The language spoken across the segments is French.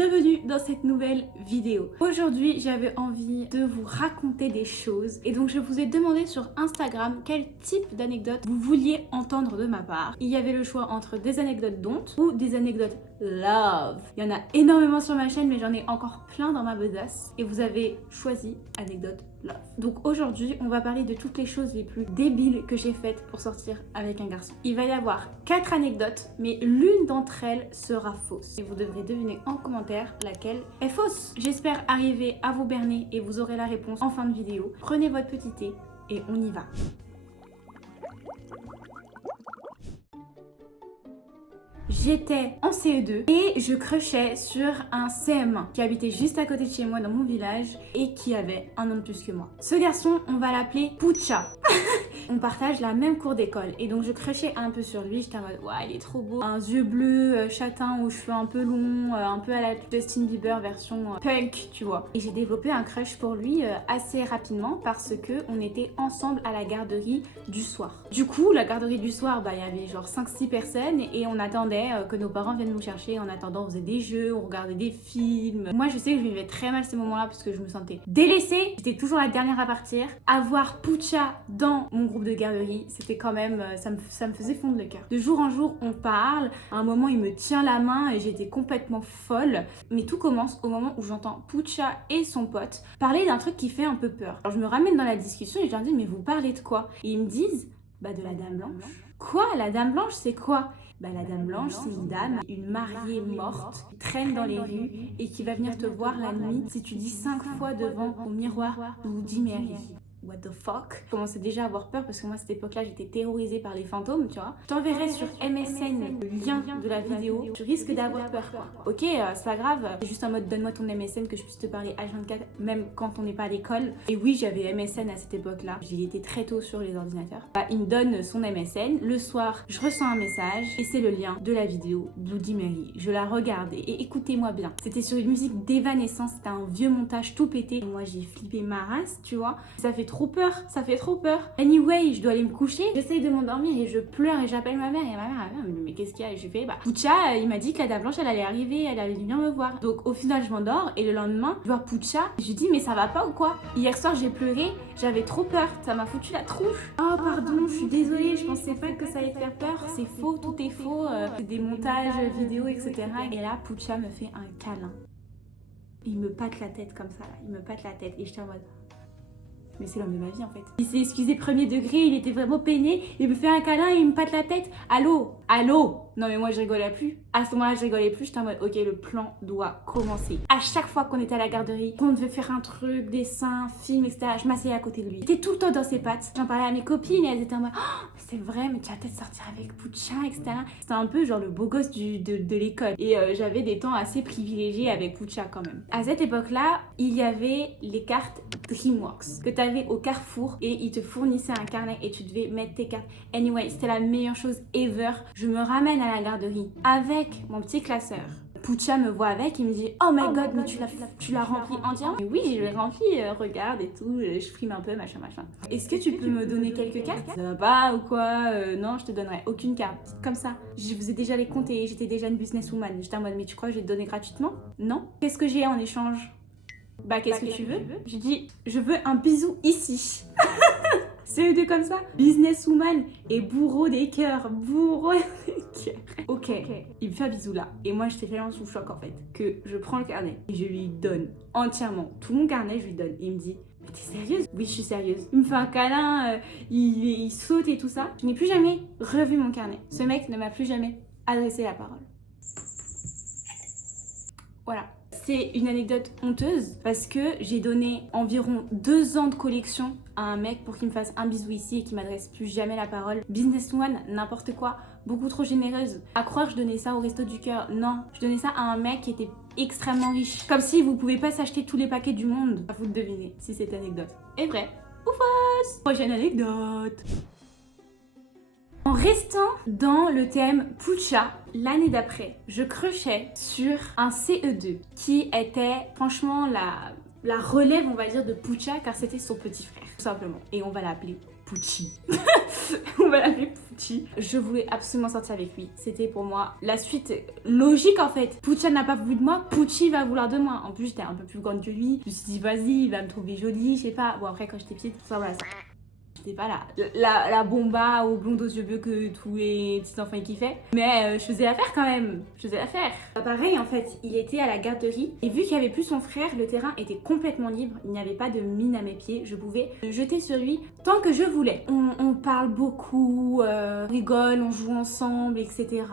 Bienvenue dans cette nouvelle vidéo. Aujourd'hui, j'avais envie de vous raconter des choses et donc je vous ai demandé sur Instagram quel type d'anecdote vous vouliez entendre de ma part. Il y avait le choix entre des anecdotes don't ou des anecdotes love. Il y en a énormément sur ma chaîne mais j'en ai encore plein dans ma besace et vous avez choisi anecdote love. Donc aujourd'hui, on va parler de toutes les choses les plus débiles que j'ai faites pour sortir avec un garçon. Il va y avoir 4 anecdotes mais l'une d'entre elles sera fausse et vous devrez deviner en commentaire laquelle est fausse. J'espère arriver à vous berner et vous aurez la réponse en fin de vidéo. Prenez votre petit thé et on y va. J'étais en CE2 et je crushais sur un CM1 qui habitait juste à côté de chez moi dans mon village et qui avait un an de plus que moi. Ce garçon, on va l'appeler Pucha. On partage la même cour d'école et donc je crushais un peu sur lui. J'étais en mode ouais, il est trop beau, un yeux bleus châtain aux cheveux un peu longs, un peu à la Justin Bieber version punk, tu vois. Et j'ai développé un crush pour lui assez rapidement parce que on était ensemble à la garderie du soir. Du coup, la garderie du soir, il y avait genre 5-6 personnes et on attendait que nos parents viennent nous chercher. En attendant, on faisait des jeux, on regardait des films. Moi, je sais que je vivais très mal ces moments-là parce que je me sentais délaissée. J'étais toujours la dernière à partir. Avoir Pucha dans mon groupe de garderie, c'était quand même, ça me faisait fondre le cœur. De jour en jour, on parle. À un moment, il me tient la main et j'étais complètement folle. Mais tout commence au moment où j'entends Pucha et son pote parler d'un truc qui fait un peu peur. Alors je me ramène dans la discussion et je leur dis mais vous parlez de quoi? Et ils me disent de la dame blanche. Quoi? La dame blanche, c'est quoi? La dame blanche, c'est une dame, une mariée morte, qui traîne dans les rues et qui va venir te voir la nuit si tu dis 5 fois devant ton miroir ou 10 Mary. What the fuck? Je commençais déjà à avoir peur parce que moi à cette époque-là j'étais terrorisée par les fantômes, tu vois. Je t'enverrai sur MSN le lien de la vidéo. Tu risques d'avoir peur quoi. Ok, c'est pas grave, c'est juste en mode donne-moi ton MSN que je puisse te parler H24 même quand on n'est pas à l'école. Et oui, j'avais MSN à cette époque-là. J'y étais très tôt sur les ordinateurs. Il me donne son MSN. Le soir, je reçois un message et c'est le lien de la vidéo Bloody Mary. Je la regarde et écoutez-moi bien. C'était sur une musique d'Evanescence, c'était un vieux montage tout pété. Et moi j'ai flippé ma race, tu vois. Ça fait trop peur, ça fait trop peur. Anyway, je dois aller me coucher. J'essaye de m'endormir et je pleure et j'appelle ma mère. Et ma mère me dit mais qu'est-ce qu'il y a? Et je fais Pucha, il m'a dit que la dame blanche elle allait arriver, elle allait venir me voir. Donc au final je m'endors et le lendemain je vois Pucha. Je lui dis mais ça va pas ou quoi? Hier soir j'ai pleuré, j'avais trop peur, ça m'a foutu la trouche. Oh pardon, je suis désolée, je pensais pas que ça allait faire peur. C'est faux, tout est faux, c'est des montages vidéo etc. Et là Pucha me fait un câlin. Il me patte la tête comme ça là, il me patte la tête et j'étais en mode mais c'est l'homme de ma vie en fait. Il s'est excusé premier degré, il était vraiment peiné, il me fait un câlin et il me patte la tête. Allô? Allô? Non mais moi je rigolais plus. À ce moment-là je rigolais plus, j'étais en mode ok le plan doit commencer. À chaque fois qu'on était à la garderie, qu'on devait faire un truc, dessin, film, etc. Je m'asseyais à côté de lui. Il était tout le temps dans ses pattes. J'en parlais à mes copines et elles étaient en mode oh, c'est vrai mais tu vas peut-être sortir avec Pucha, etc. C'était un peu genre le beau gosse de l'école. Et j'avais des temps assez privilégiés avec Pucha quand même. À cette époque-là, il y avait les cartes DreamWorks que tu avais au Carrefour et ils te fournissaient un carnet et tu devais mettre tes cartes. Anyway, c'était la meilleure chose ever. Je me ramène à la garderie avec mon petit classeur. Pucha me voit avec, il me dit oh my god, mais tu l'as rempli entièrement? Et oui, je l'ai rempli, regarde et tout, je frime un peu, machin. Est-ce que tu peux me donner quelques cartes? Ça va pas ou quoi? Non, je te donnerai aucune carte. Comme ça, je vous ai déjà les comptés, j'étais déjà une businesswoman. J'étais en mode mais tu crois que je vais te donner gratuitement? Non. Qu'est-ce que j'ai en échange? Qu'est-ce que tu veux? Je dis, je veux un bisou ici. C'est deux comme ça. Businesswoman et bourreau des cœurs. Bourreau des cœurs. Ok, il me fait un bisou là. Et moi, j'étais tellement sous choc en fait que je prends le carnet et je lui donne entièrement. Tout mon carnet, je lui donne. Et il me dit, mais t'es sérieuse? Oui, je suis sérieuse. Il me fait un câlin, il saute et tout ça. Je n'ai plus jamais revu mon carnet. Ce mec ne m'a plus jamais adressé la parole. Voilà. C'est une anecdote honteuse parce que j'ai donné environ 2 ans de collection à un mec pour qu'il me fasse un bisou ici et qu'il m'adresse plus jamais la parole. Businesswoman, n'importe quoi, beaucoup trop généreuse. À croire que je donnais ça au resto du cœur, non. Je donnais ça à un mec qui était extrêmement riche. Comme si vous pouvez pas s'acheter tous les paquets du monde. À vous de deviner si cette anecdote est vraie ou fausse. Prochaine anecdote. En restant dans le thème Pucha, l'année d'après, je crushais sur un CE2 qui était franchement la relève, on va dire, de Pucha car c'était son petit frère, tout simplement. Et on va l'appeler Pucci. On va l'appeler Pucci. Je voulais absolument sortir avec lui. C'était pour moi la suite logique en fait. Puccia n'a pas voulu de moi, Pucci va vouloir de moi. En plus, j'étais un peu plus grande que lui. Je me suis dit, vas-y, il va me trouver jolie, je sais pas. Bon, après, quand j'étais petite, ça voilà. J'étais pas la bomba aux blondes aux yeux bleus que tous les petits enfants kiffaient. Mais je faisais l'affaire quand même. Je faisais l'affaire. Pareil, en fait, il était à la garderie. Et vu qu'il n'y avait plus son frère, le terrain était complètement libre. Il n'y avait pas de mine à mes pieds. Je pouvais me jeter sur lui tant que je voulais. On parle beaucoup, on rigole, on joue ensemble, etc.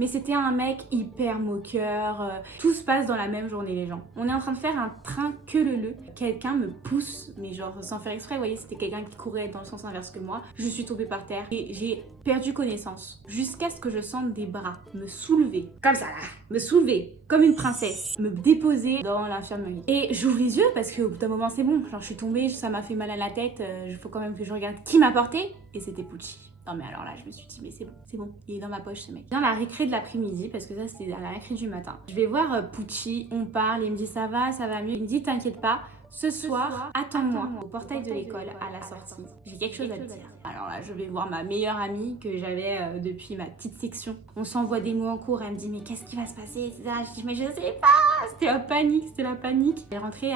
Mais c'était un mec hyper moqueur. Tout se passe dans la même journée, les gens. On est en train de faire un train queue leu. Quelqu'un me pousse, mais genre sans faire exprès. Vous voyez, c'était quelqu'un qui courait dans le sens inverse que moi. Je suis tombée par terre et j'ai perdu connaissance jusqu'à ce que je sente des bras me soulever, comme ça là, me soulever comme une princesse, me déposer dans l'infirmerie. Et j'ouvre les yeux parce qu'au bout d'un moment c'est bon, genre je suis tombée, ça m'a fait mal à la tête, il faut quand même que je regarde qui m'a porté et c'était Pucci. Non mais alors là je me suis dit mais c'est bon, il est dans ma poche ce mec. Dans la récré de l'après-midi, parce que ça c'était à la récré du matin, je vais voir Pucci, on parle, il me dit ça va mieux, il me dit t'inquiète pas, ce soir, attends-moi au portail de l'école à la sortie. J'ai quelque chose à te dire. Alors là, je vais voir ma meilleure amie que j'avais depuis ma petite section. On s'envoie des mots en cours. Elle me dit mais qu'est-ce qui va se passer, etc. Je dis mais je sais pas. C'était la panique. Elle est rentrée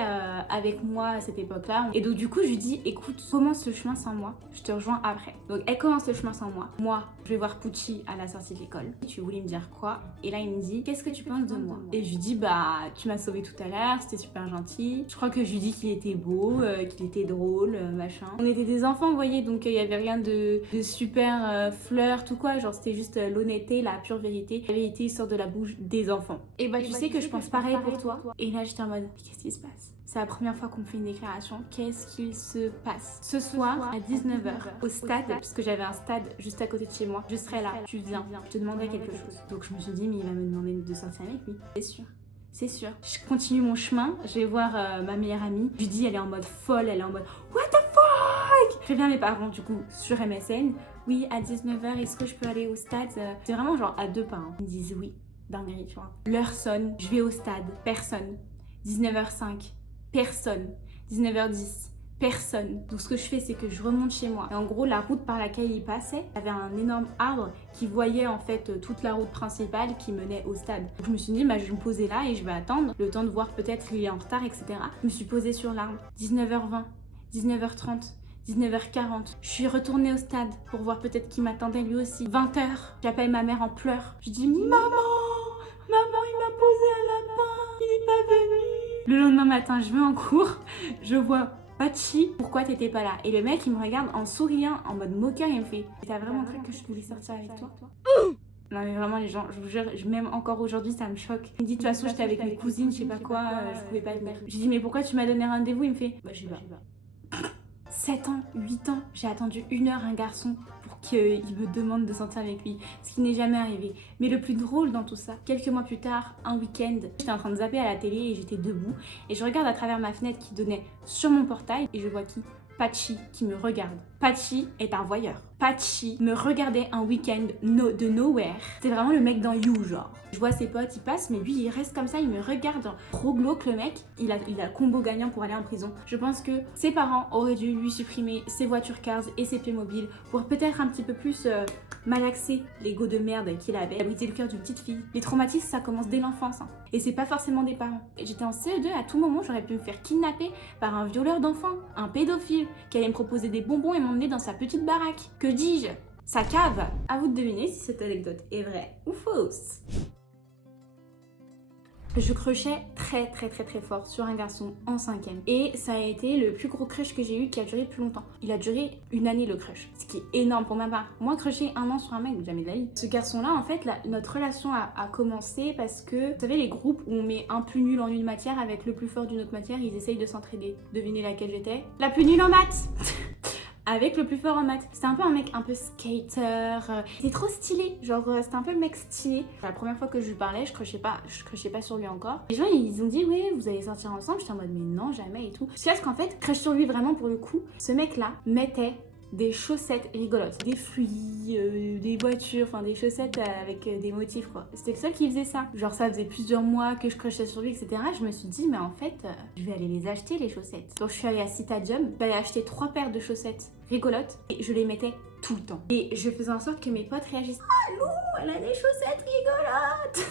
avec moi à cette époque-là. Et donc du coup, je lui dis écoute, commence le chemin sans moi. Je te rejoins après. Donc elle commence le chemin sans moi. Moi, je vais voir Pucci à la sortie de l'école. Tu voulais me dire quoi? Et là, il me dit qu'est-ce que tu penses de moi? Et je lui dis bah tu m'as sauvée tout à l'heure. C'était super gentil. Je crois que je lui dis qu'il était beau, qu'il était drôle, machin. On était des enfants, vous voyez, donc il y avait rien de super flirt ou quoi, genre c'était juste l'honnêteté, la pure vérité. La vérité sort de la bouche des enfants. Et bah tu sais que je pense pareil pour toi. Et là j'étais en mode, qu'est-ce qui se passe? C'est la première fois qu'on me fait une déclaration. Qu'est-ce qu'il se passe? Ce soir, à 19h, au stade, puisque j'avais un stade juste à côté de chez moi, je serai là, tu viens, je te demanderai quelque chose. Donc je me suis dit, mais il va me demander de sortir avec lui, c'est sûr. C'est sûr. Je continue mon chemin, je vais voir ma meilleure amie. Je lui dis, elle est en mode folle, elle est en mode what the fuck. Je préviens mes parents du coup sur MSN. Oui, à 19h, est-ce que je peux aller au stade? C'est vraiment genre à deux pas. Hein. Ils me disent oui, dinguerie, tu vois. L'heure sonne, je vais au stade, personne. 19h05, personne. 19h10. Personne. Donc ce que je fais, c'est que je remonte chez moi. Et en gros, la route par laquelle il passait, il y avait un énorme arbre qui voyait en fait toute la route principale qui menait au stade. Donc je me suis dit, bah, je vais me poser là et je vais attendre le temps de voir peut-être il est en retard, etc. Je me suis posée sur l'arbre. 19h20, 19h30. 19h40, je suis retournée au stade pour voir peut-être qui m'attendait lui aussi. 20h, j'appelle ma mère en pleurs. Je dis maman, il m'a posé un lapin, il n'est pas venu. Le lendemain matin, je vais en cours, je vois Pucci, pourquoi t'étais pas là? Et le mec il me regarde en souriant, en mode moqueur, il me fait t'as vraiment cru que je voulais sortir avec toi? Non mais vraiment les gens, je vous jure, même encore aujourd'hui ça me choque. Il me dit de toute façon j'étais avec mes cousines, je sais pas quoi, je pouvais pas venir. Je dis mais pourquoi tu m'as donné rendez-vous? Il me fait bah je sais pas. 7 ans, 8 ans, j'ai attendu 1 heure un garçon pour qu'il me demande de sortir avec lui, ce qui n'est jamais arrivé. Mais le plus drôle dans tout ça, quelques mois plus tard, un week-end, j'étais en train de zapper à la télé et j'étais debout et je regarde à travers ma fenêtre qui donnait sur mon portail et je vois qui? Pucci qui me regarde. Pucci est un voyeur. Pucci me regardait un week-end de nowhere. C'est vraiment le mec dans You, genre. Je vois ses potes, ils passent, mais lui, il reste comme ça, il me regarde. Genre, trop glauque, le mec. Il a le combo gagnant pour aller en prison. Je pense que ses parents auraient dû lui supprimer ses voitures Cars et ses Playmobil pour peut-être un petit peu plus malaxer l'ego de merde qu'il avait. Abriter le cœur d'une petite fille. Les traumatismes, ça commence dès l'enfance. Hein. Et c'est pas forcément des parents. J'étais en CE2, à tout moment, j'aurais pu me faire kidnapper par un violeur d'enfants, un pédophile, qui allait me proposer des bonbons et m'emmener dans sa petite baraque. Que dis-je? Sa cave. À vous de deviner si cette anecdote est vraie ou fausse. Je crushais très fort sur un garçon en 5e. Et ça a été le plus gros crush que j'ai eu qui a duré le plus longtemps. Il a duré 1 année le crush, ce qui est énorme pour ma part. Moi, crusher 1 an sur un mec, jamais de la vie. Ce garçon-là, en fait, notre relation a commencé parce que, vous savez, les groupes où on met un plus nul en une matière avec le plus fort d'une autre matière, ils essayent de s'entraider. Devinez laquelle j'étais? La plus nulle en maths. Avec le plus fort en maths. C'était un peu un mec un peu skater. C'était trop stylé. Genre, c'était un peu le mec stylé. La première fois que je lui parlais, je crushais pas sur lui encore. Les gens, ils ont dit, oui, vous allez sortir ensemble. J'étais en mode, mais non, jamais et tout. Jusqu'à ce qu'en fait, crush sur lui vraiment pour le coup. Ce mec-là mettait des chaussettes rigolotes, des fruits, des voitures, enfin des chaussettes avec des motifs quoi. C'était le seul qui faisait ça. Genre ça faisait plusieurs mois que je crochais sur lui, etc. Je me suis dit mais en fait je vais aller les acheter les chaussettes. Donc je suis allée à Citadium, j'allais acheter 3 paires de chaussettes rigolotes et je les mettais tout le temps. Et je faisais en sorte que mes potes réagissent. Ah Lou, elle a des chaussettes rigolotes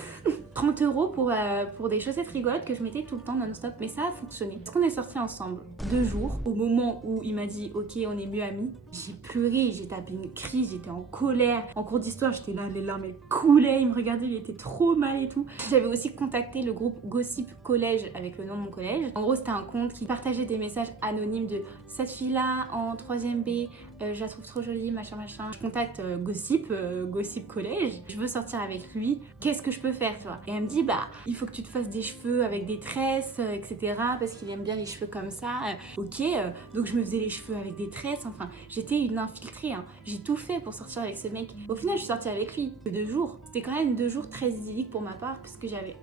30 € pour des chaussettes rigolotes que je mettais tout le temps non-stop. Mais ça a fonctionné. Parce qu'on est sortis ensemble 2 jours. Au moment où il m'a dit ok on est mieux amis, j'ai pleuré, j'ai tapé une crise, j'étais en colère. En cours d'histoire j'étais là, les larmes elles coulaient, il me regardait, il était trop mal et tout. J'avais aussi contacté le groupe Gossip Collège avec le nom de mon collège. En gros c'était un compte qui partageait des messages anonymes de cette fille là en 3ème B, je la trouve trop jolie, machin machin. Je contacte Gossip Collège, je veux sortir avec lui, qu'est-ce que je peux faire, tu vois. Et elle me dit bah il faut que tu te fasses des cheveux avec des tresses, etc. parce qu'il aime bien les cheveux comme ça. Ok, donc je me faisais les cheveux avec des tresses, enfin j'étais une infiltrée, hein. J'ai tout fait pour sortir avec ce mec. Au final je suis sortie avec lui 2 jours. C'était quand même 2 jours très idylliques pour ma part parce que j'avais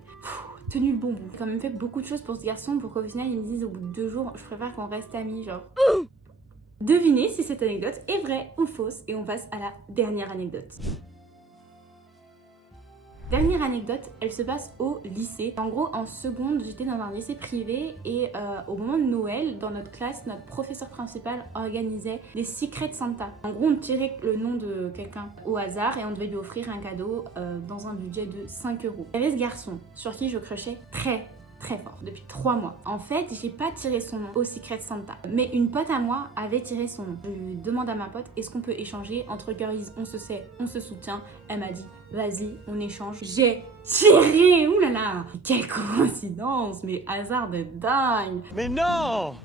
tenu le bon bout. J'ai quand même fait beaucoup de choses pour ce garçon pour qu'au final il me dise au bout de 2 jours je préfère qu'on reste amis, genre. Devinez si cette anecdote est vraie ou fausse et on passe à la dernière anecdote. Dernière anecdote, elle se passe au lycée. En gros, en seconde, j'étais dans un lycée privé et au moment de Noël, dans notre classe, notre professeur principal organisait des Secret Santa. En gros, on tirait le nom de quelqu'un au hasard et on devait lui offrir un cadeau dans un budget de 5 €. Il y avait ce garçon sur qui je crushais très fort depuis 3 mois. En fait, j'ai pas tiré son nom au Secret Santa, mais une pote à moi avait tiré son nom. Je demande à ma pote, est-ce qu'on peut échanger entre girlies, on se sait, on se soutient. Elle m'a dit, vas-y, on échange. J'ai tiré, oulala, quelle coïncidence, mais hasard de dingue. Mais non!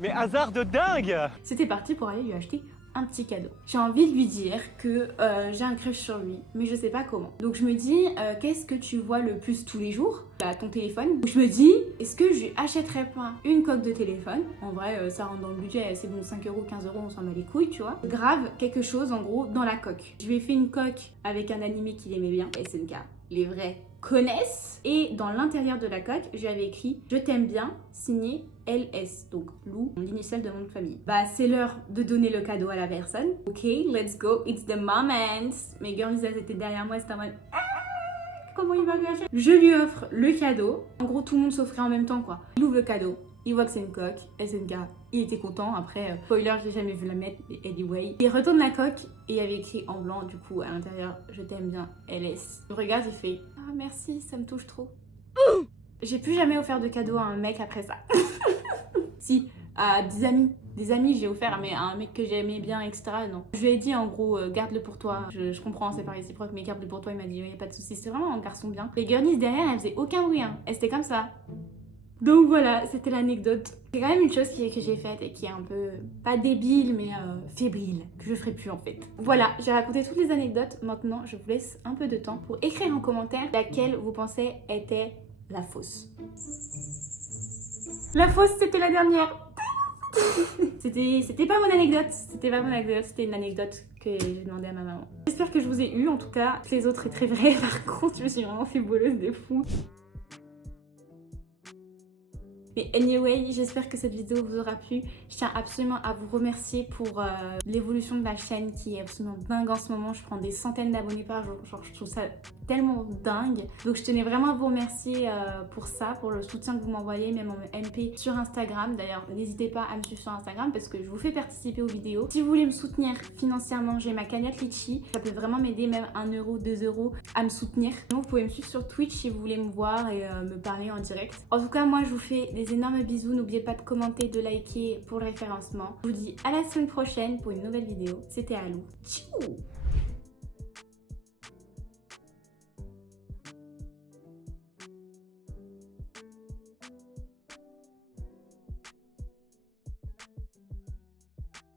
Mais hasard de dingue! C'était parti pour aller lui acheter un petit cadeau. J'ai envie de lui dire que j'ai un crush sur lui, mais je sais pas comment. Donc je me dis, qu'est-ce que tu vois le plus tous les jours? Bah, ton téléphone. Donc je me dis, est-ce que je lui achèterais pas une coque de téléphone? En vrai, ça rentre dans le budget, c'est bon, 5 €, 15 €, on s'en bat les couilles, tu vois. Grave quelque chose en gros dans la coque. Je lui ai fait une coque avec un animé qu'il aimait bien, SNK. Les vrais connaissent. Et dans l'intérieur de la coque, j'avais écrit « Je t'aime bien » signé LS, donc Lou, l'initiale de mon nom de famille. Bah c'est l'heure de donner le cadeau à la personne. Ok, let's go, it's the moment. Mes girls elles étaient derrière moi, c'était en mode comment il va réagir? Je lui offre le cadeau. En gros tout le monde s'offrait en même temps quoi. Il ouvre le cadeau, il voit que c'est une coque, SNK. Il était content, après, spoiler, j'ai jamais vu la mettre, mais anyway. Il retourne la coque et il y avait écrit en blanc, du coup, à l'intérieur, je t'aime bien, LS. Je regarde, il fait, ah merci, ça me touche trop. J'ai plus jamais offert de cadeau à un mec après ça. Si, à des amis. Des amis, j'ai offert, mais à un mec que j'aimais bien, etc. Non. Je lui ai dit en gros, garde-le pour toi. Je comprends, c'est pas réciproque, mais garde-le pour toi. Il m'a dit, y a pas de soucis, c'est vraiment un garçon bien. Les girlies derrière, elles faisaient aucun bruit, hein. Elles étaient comme ça. Donc voilà, c'était l'anecdote. C'est quand même une chose que j'ai faite et qui est un peu, pas débile, mais fébrile, que je ferai plus en fait. Voilà, j'ai raconté toutes les anecdotes. Maintenant, je vous laisse un peu de temps pour écrire en commentaire laquelle vous pensez était la fausse. La fausse, c'était la dernière. C'était pas mon anecdote. C'était pas mon anecdote, c'était une anecdote que j'ai demandé à ma maman. J'espère que je vous ai eu, en tout cas. Les autres est très vrai, par contre, je me suis vraiment fait boleuse de fou. Mais anyway, j'espère que cette vidéo vous aura plu. Je tiens absolument à vous remercier pour l'évolution de ma chaîne qui est absolument dingue en ce moment. Je prends des centaines d'abonnés par jour. Genre, je trouve ça tellement dingue. Donc je tenais vraiment à vous remercier pour ça, pour le soutien que vous m'envoyez, même en MP sur Instagram. D'ailleurs, n'hésitez pas à me suivre sur Instagram parce que je vous fais participer aux vidéos. Si vous voulez me soutenir financièrement, j'ai ma cagnotte Litchi. Ça peut vraiment m'aider, même 1 €, 2 € à me soutenir. Donc vous pouvez me suivre sur Twitch si vous voulez me voir et me parler en direct. En tout cas, moi je vous fais des énormes bisous. N'oubliez pas de commenter, de liker pour le référencement. Je vous dis à la semaine prochaine pour une nouvelle vidéo. C'était Alou. Tchou!